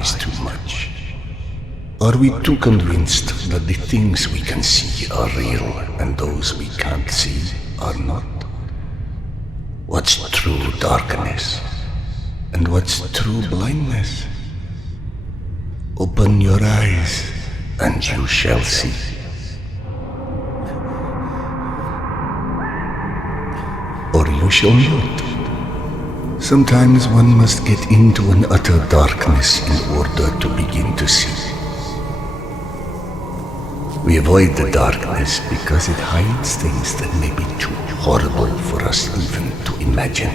eyes too much? Are we too convinced that the things we can see are real and those we can't see are not? What's true darkness and what's true blindness? Open your eyes and you shall see. Or you shall not. Sometimes one must get into an utter darkness in order to begin to see. We avoid the darkness because it hides things that may be too horrible for us even to imagine.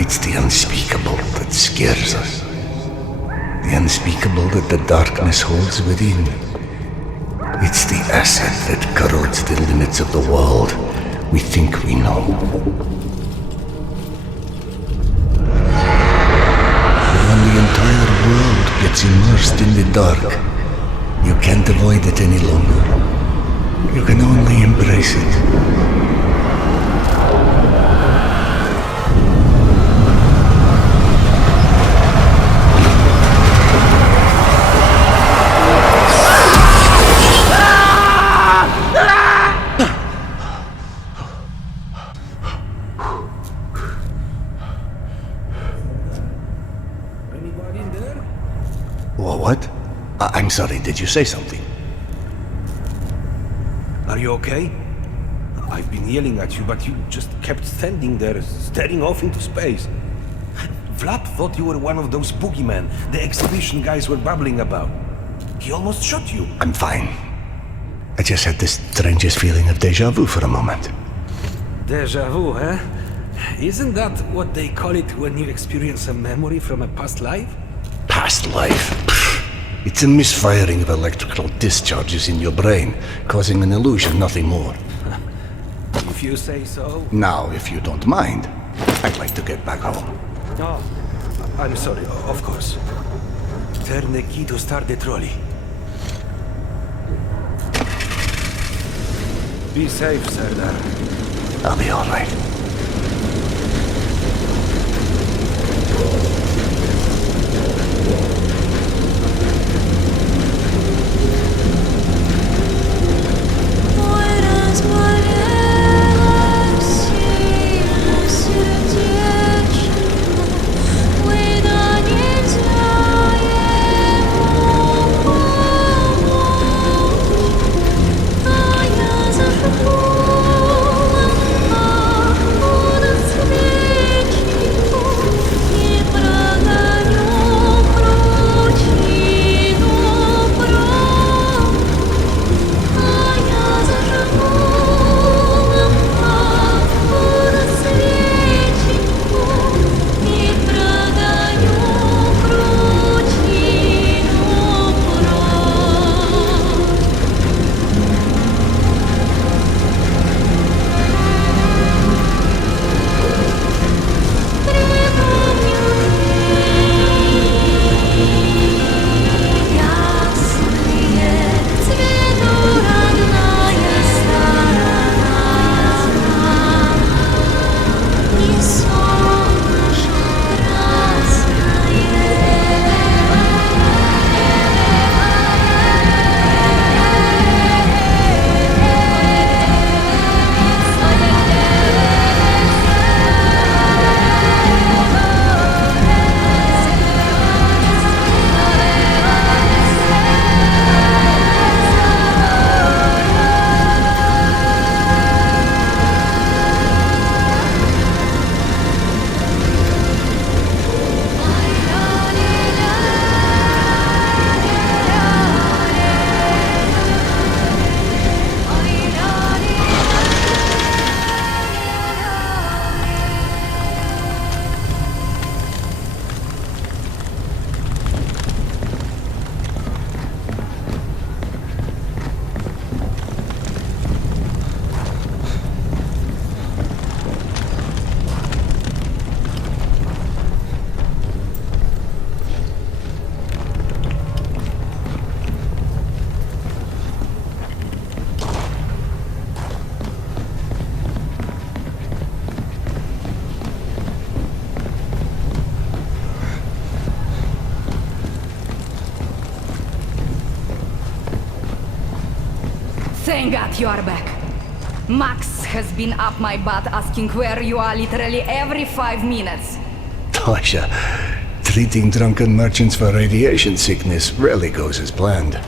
It's the unspeakable that scares us. The unspeakable that the darkness holds within. It's the acid that corrodes the limits of the world we think we know. But when the entire world gets immersed in the dark, you can't avoid it any longer. You can only embrace it. What? I'm sorry, did you say something? Are you okay? I've been yelling at you, but you just kept standing there, staring off into space. Vlad thought you were one of those boogeymen the exhibition guys were babbling about. He almost shot you. I'm fine. I just had this strangest feeling of déjà vu for a moment. Déjà vu, eh? Isn't that what they call it when you experience a memory from a past life? Past life? It's a misfiring of electrical discharges in your brain, causing an illusion, nothing more. If you say so. Now, if you don't mind, I'd like to get back home. Oh, I'm sorry, of course. Turn the key to start the trolley. Be safe, Serdar. I'll be all right. Thank God you are back. Max has been up my butt asking where you are literally every 5 minutes. Tasha, treating drunken merchants for radiation sickness rarely goes as planned.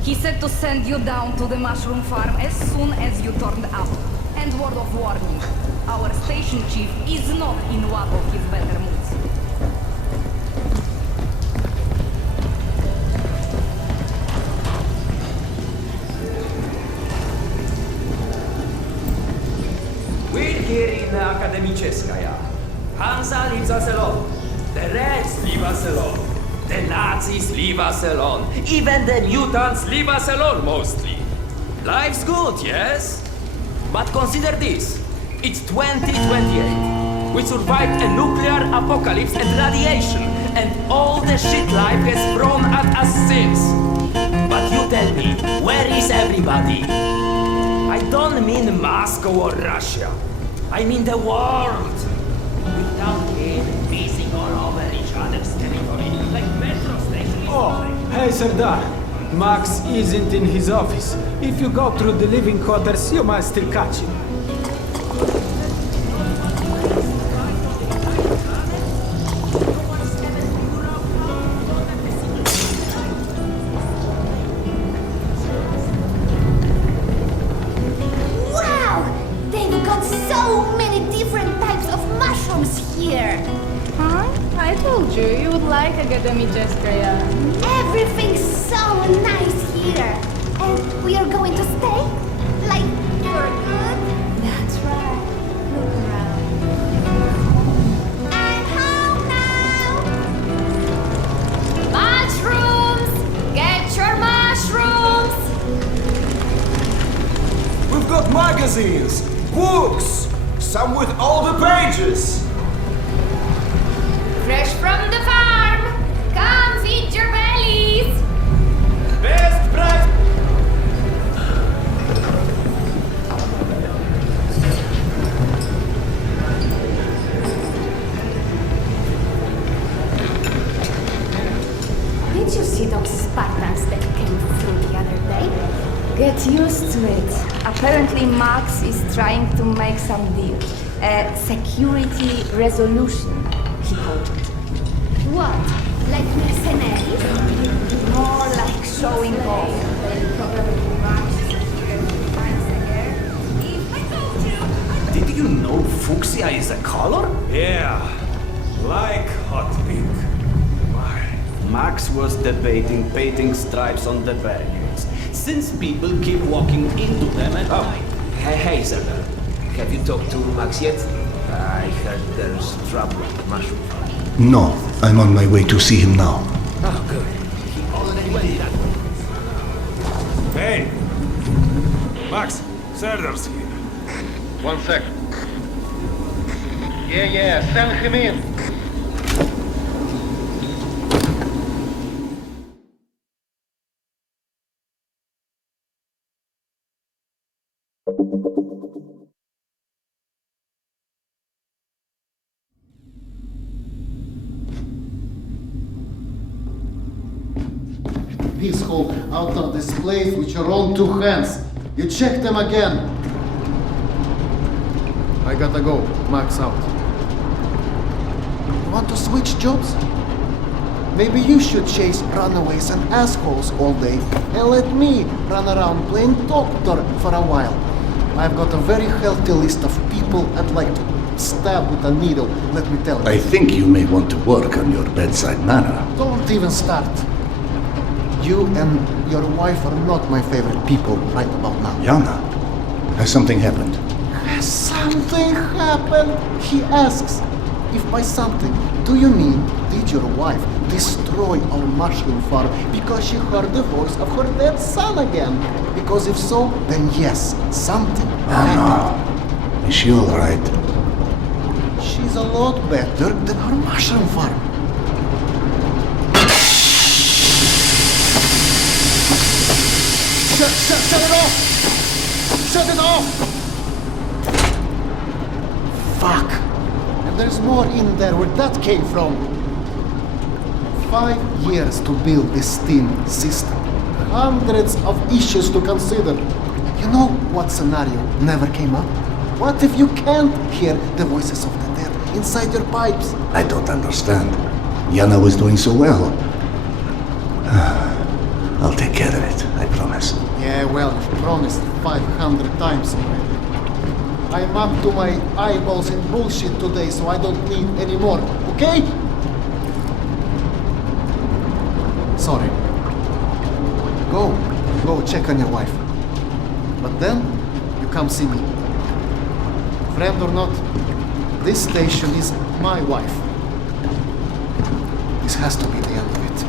He said to send you down to the mushroom farm as soon as you turned up. And word of warning, our station chief is not in one of his better moods. We're here in Akademiczeskaya. Hansa leaves us alone. The Reds leave us alone. The Nazis leave us alone. Even the mutants leave us alone, mostly. Life's good, yes? But consider this. It's 2028. We survived a nuclear apocalypse and radiation, and all the shit life has thrown at us since. But you tell me, where is everybody? I don't mean Moscow or Russia. I mean the world. Without him pissing all over each other's territory, like metro stations. Oh, hey Serdar. Max isn't in his office. If you go through the living quarters, you might still catch him. Wow! They've got so many different types of mushrooms here. Huh? I told you, you would like Akademiczeskaya. Everything's so nice here. And we are going to stay? Like, for good? That's right. Look around. I'm home now! Mushrooms! Get your mushrooms! We've got magazines, books, some with all the pages. Fresh from the farm! Come feed your bellies! Best price. Did you see those Spartans that came through the other day? Get used to it. Apparently Max is trying to make some deal. A security resolution, he called it. What? Like mercenaries? More like showing off. They'll probably rush security once again. If I told you, Did you know fuchsia is a color? Yeah, like hot pink. Why? Max was debating painting stripes on the barriers, since people keep walking into them at night. Hey, Serdar. Have you talked to Max yet? I heard there's trouble at the mushroom farm. No, I'm on my way to see him now. Oh, good. He already went that way. Hey! Max, Serdar's here. 1 second. Yeah, send him in. Please hold out of displays with your own 2 hands. You check them again. I gotta go. Max out. You want to switch jobs? Maybe you should chase runaways and assholes all day and let me run around playing doctor for a while. I've got a very healthy list of people I'd like to stab with a needle, let me tell you. I think you may want to work on your bedside manner. Don't even start. You and your wife are not my favorite people right about now. Yana, has something happened? Has something happened? He asks. If by something, do you mean did your wife destroy our mushroom farm because she heard the voice of her dead son again? Because if so, then yes, something happened. Is she alright? She's a lot better than our mushroom farm. Shut it off! Shut it off! Fuck! And there's more in there where that came from. 5 years to build this steam system. Hundreds of issues to consider. You know what scenario never came up? What if you can't hear the voices of the dead inside your pipes? I don't understand. Yana was doing so well. I'll take care of it, I promise. Yeah, well, you've promised 500 times already. I'm up to my eyeballs in bullshit today, so I don't need any more, okay? Sorry. Go check on your wife. But then, you come see me. Friend or not, this station is my wife. This has to be the end of it.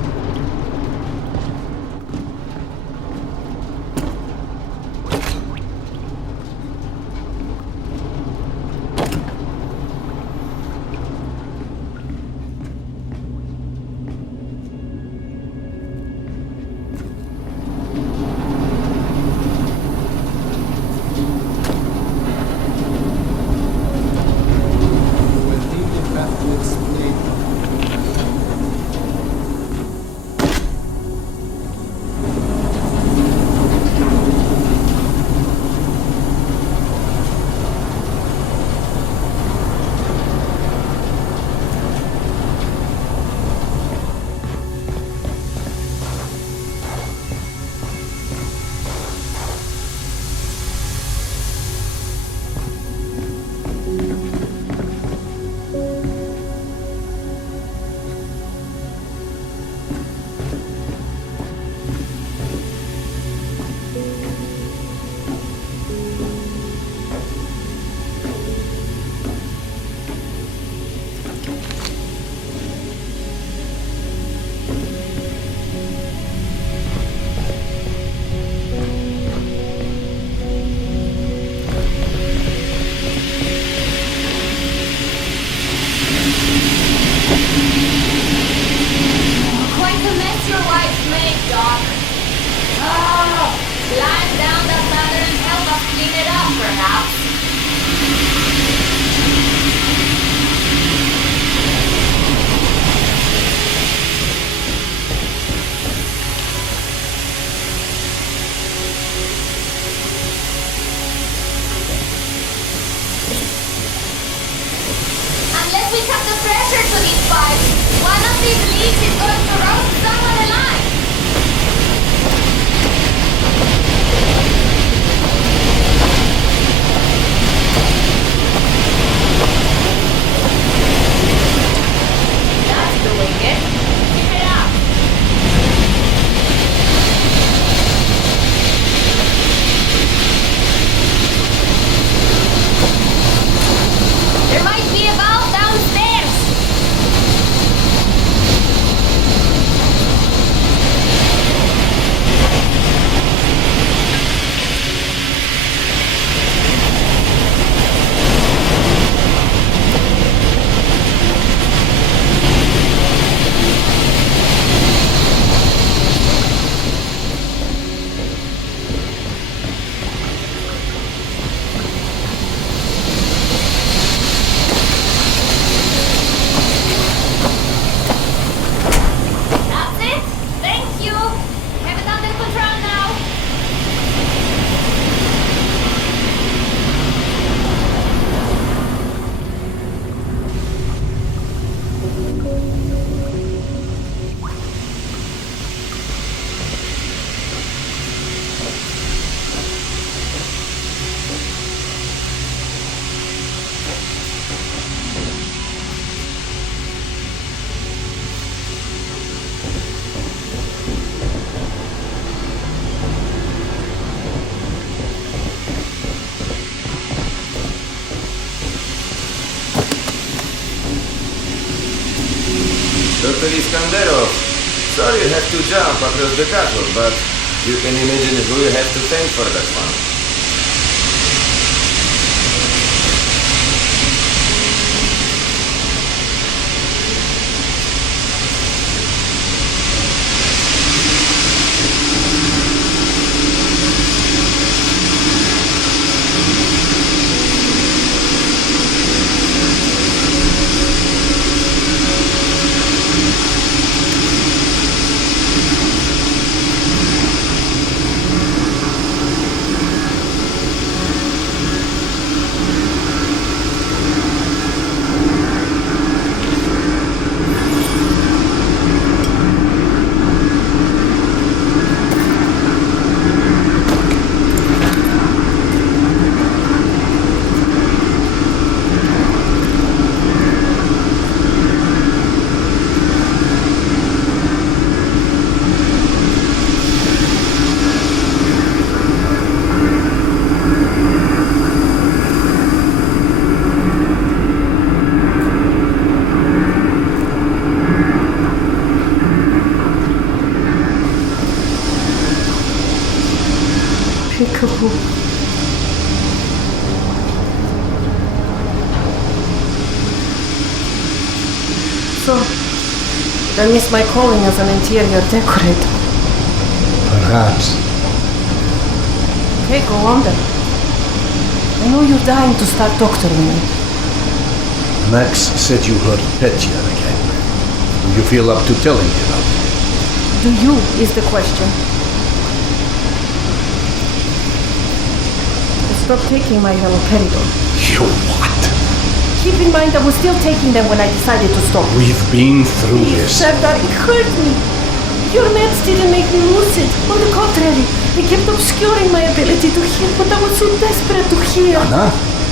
Dr. Iskanderov, sorry you have to jump across the catwalk, but you can imagine who you have to thank for that one. So, I missed my calling as an interior decorator. Perhaps. Okay, go on then. I know you're dying to start doctoring me. Max said you heard Petya again. Do you feel up to telling me about it? Do you, is the question. Stop taking my haloperidol. You what? Keep in mind I was still taking them when I decided to stop. We've been through this. Serdar, it hurt me. Your meds didn't make me lucid. On the contrary, they kept obscuring my ability to hear what I was so desperate to hear. Anna,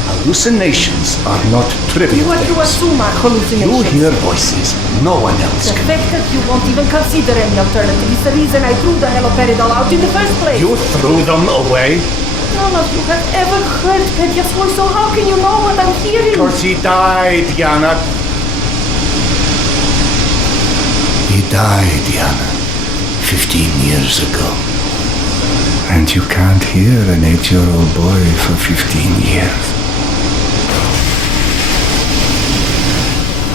hallucinations are not trivial What you things. assume are hallucinations. You hear voices no one else The can. fact that you won't even consider any alternative is the reason I threw the haloperidol out in the first place. You threw them away? None of you have ever heard Petya's voice, so how can you know what I'm hearing? Because he died, Yana. He died, Yana. 15 years ago. And you can't hear an 8-year-old boy for 15 years.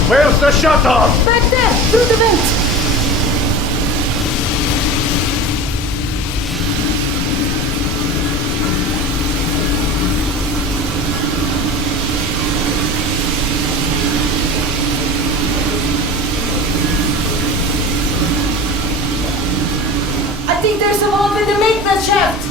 Where's the shuttle? Back there, through the vent. I think there's a valve in the maintenance shaft.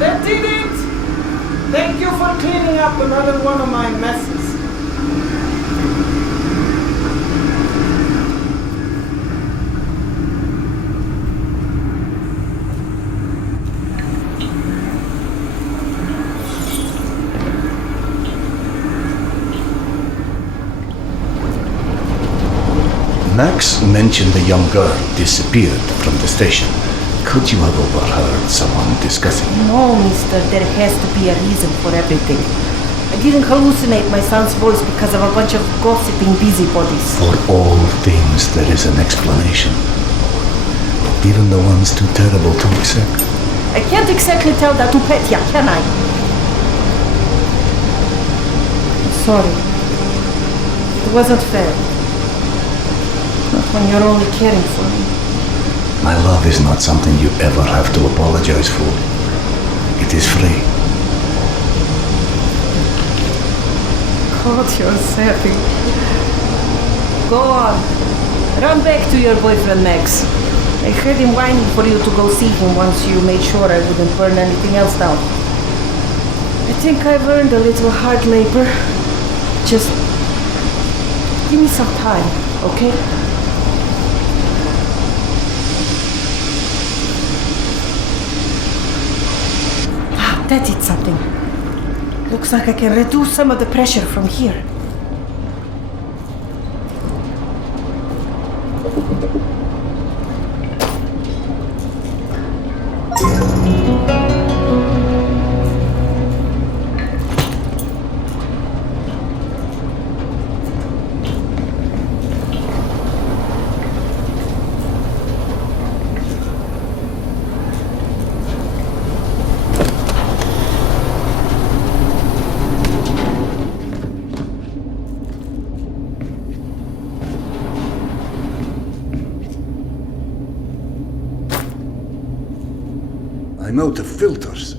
That did it! Thank you for cleaning up another one of my messes. Max mentioned the young girl disappeared from the station. Could you have overheard someone discussing it? No, mister, there has to be a reason for everything. I didn't hallucinate my son's voice because of a bunch of gossiping busybodies. For all things there is an explanation. Even the ones too terrible to accept. I can't exactly tell that to Petya, can I? I'm sorry. It wasn't fair. Not when you're only caring for me. My love is not something you ever have to apologize for. It is free. God, you're sappy. Go on. Run back to your boyfriend, Max. I heard him whining for you to go see him once you made sure I wouldn't burn anything else down. I think I've earned a little hard labor. Just give me some time, okay? That did something. Looks like I can reduce some of the pressure from here. I'm out of filters.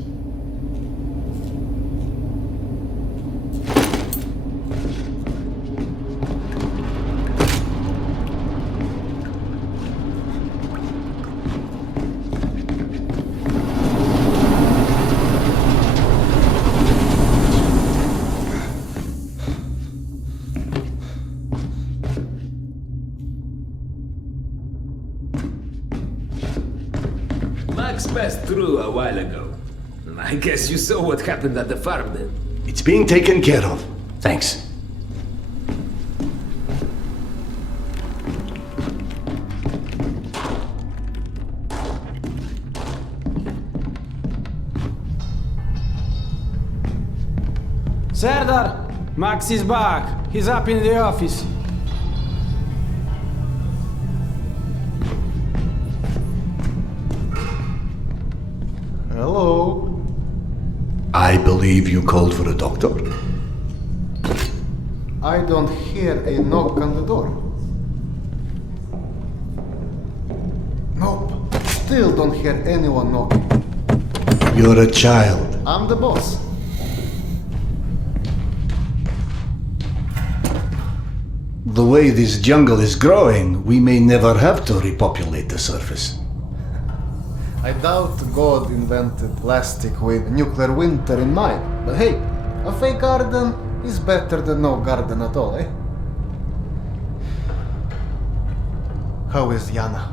Max passed through a while ago. I guess you saw what happened at the farm then. It's being taken care of. Thanks. Serdar, Max is back. He's up in the office. Hello. I believe you called for a doctor? I don't hear a knock on the door. Nope. Still don't hear anyone knocking. You're a child. I'm the boss. The way this jungle is growing, we may never have to repopulate the surface. I doubt God invented plastic with nuclear winter in mind. But hey, a fake garden is better than no garden at all, eh? How is Yana?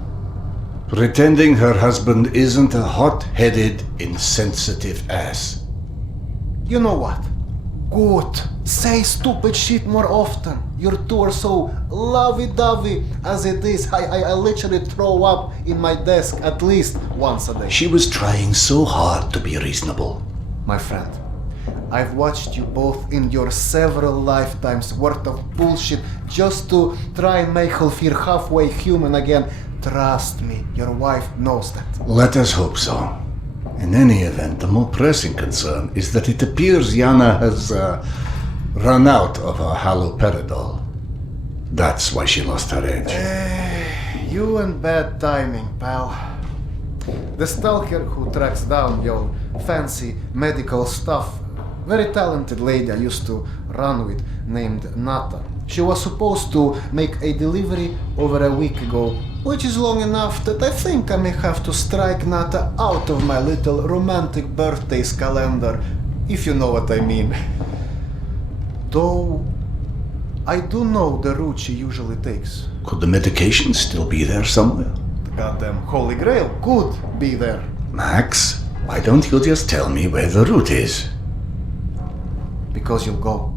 Pretending her husband isn't a hot-headed, insensitive ass. You know what? Good. Say stupid shit more often. Your two are so lovey-dovey as it is. I literally throw up in my desk at least once a day. She was trying so hard to be reasonable. My friend, I've watched you both in your several lifetimes worth of bullshit just to try and make her feel halfway human again. Trust me, your wife knows that. Let us hope so. In any event, the more pressing concern is that it appears Yana has run out of her haloperidol. That's why she lost her edge. You and bad timing, pal. The stalker who tracks down your fancy medical stuff, very talented lady I used to run with named Nata. She was supposed to make a delivery over a week ago, which is long enough that I think I may have to strike Nata out of my little romantic birthdays calendar, if you know what I mean. Though, I do know the route she usually takes. Could the medication still be there somewhere? The goddamn Holy Grail could be there. Max, why don't you just tell me where the route is? Because you'll go.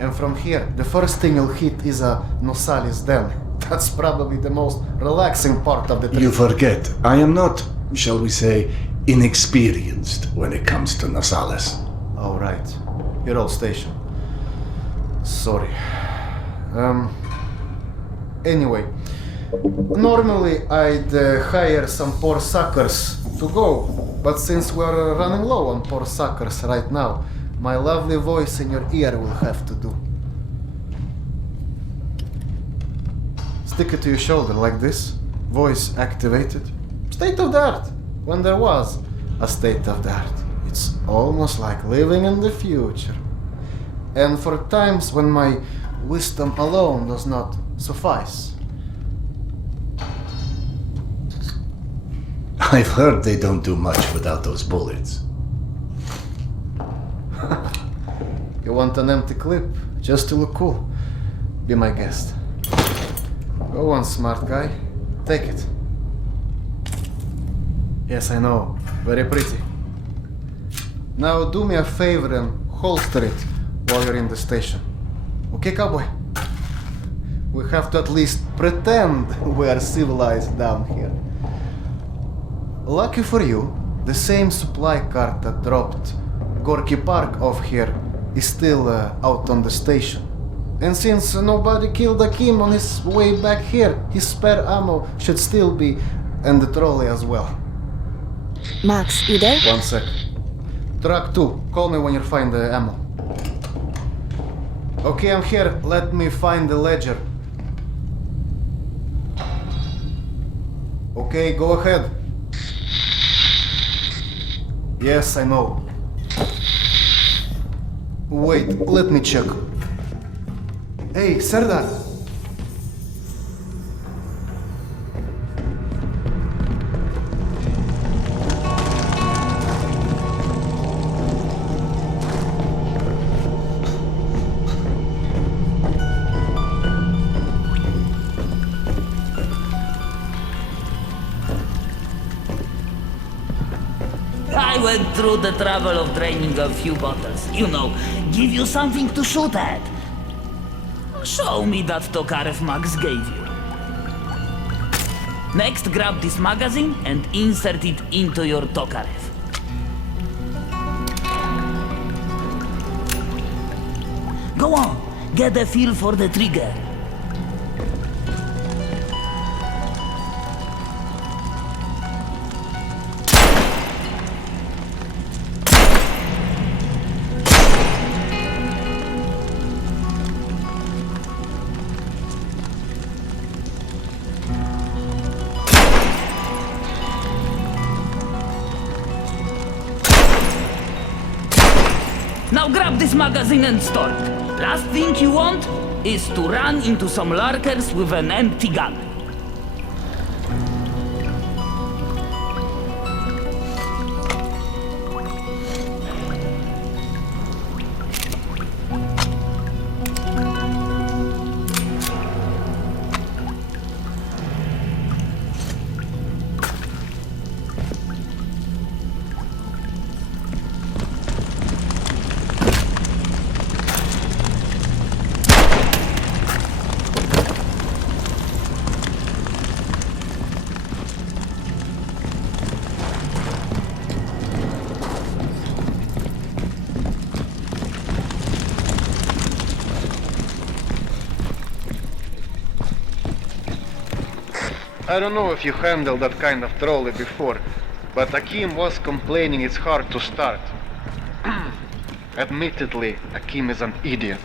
And from here, the first thing you'll hit is a Nosalis Den. That's probably the most relaxing part of the trip. You forget, I am not, shall we say, inexperienced when it comes to Nosalis. Oh, right. You're all stationed. Sorry. Anyway, normally I'd hire some poor suckers to go, but since we're running low on poor suckers right now, my lovely voice in your ear will have to do. Stick it to your shoulder like this, voice activated. State of the art, when there was a state of the art. It's almost like living in the future. And for times when my wisdom alone does not suffice. I've heard they don't do much without those bullets. You want an empty clip, just to look cool? Be my guest. Go on, smart guy. Take it. Yes, I know. Very pretty. Now do me a favor and holster it while you're in the station. Okay, cowboy? We have to at least pretend we are civilized down here. Lucky for you, the same supply cart that dropped Gorky Park off here is still out on the station. And since nobody killed Akim on his way back here, his spare ammo should still be in the trolley as well. Max, you there? 1 sec. Truck 2, call me when you find the ammo. Okay, I'm here. Let me find the ledger. Okay, go ahead. Yes, I know. Wait, let me check. Hey, Serdar! I went through the trouble of draining a few bottles. You know, give you something to shoot at. Show me that Tokarev Max gave you. Next, grab this magazine and insert it into your Tokarev. Go on, get a feel for the trigger. Now grab this magazine and store it. Last thing you want is to run into some lurkers with an empty gun. I don't know if you handled that kind of trolley before, but Akim was complaining it's hard to start. Admittedly, Akim is an idiot.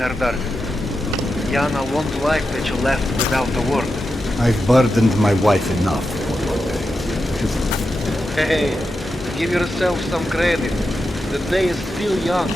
Serdar, Yana won't like that you left without a word. I've burdened my wife enough for one day. Hey, give yourself some credit. The day is still young.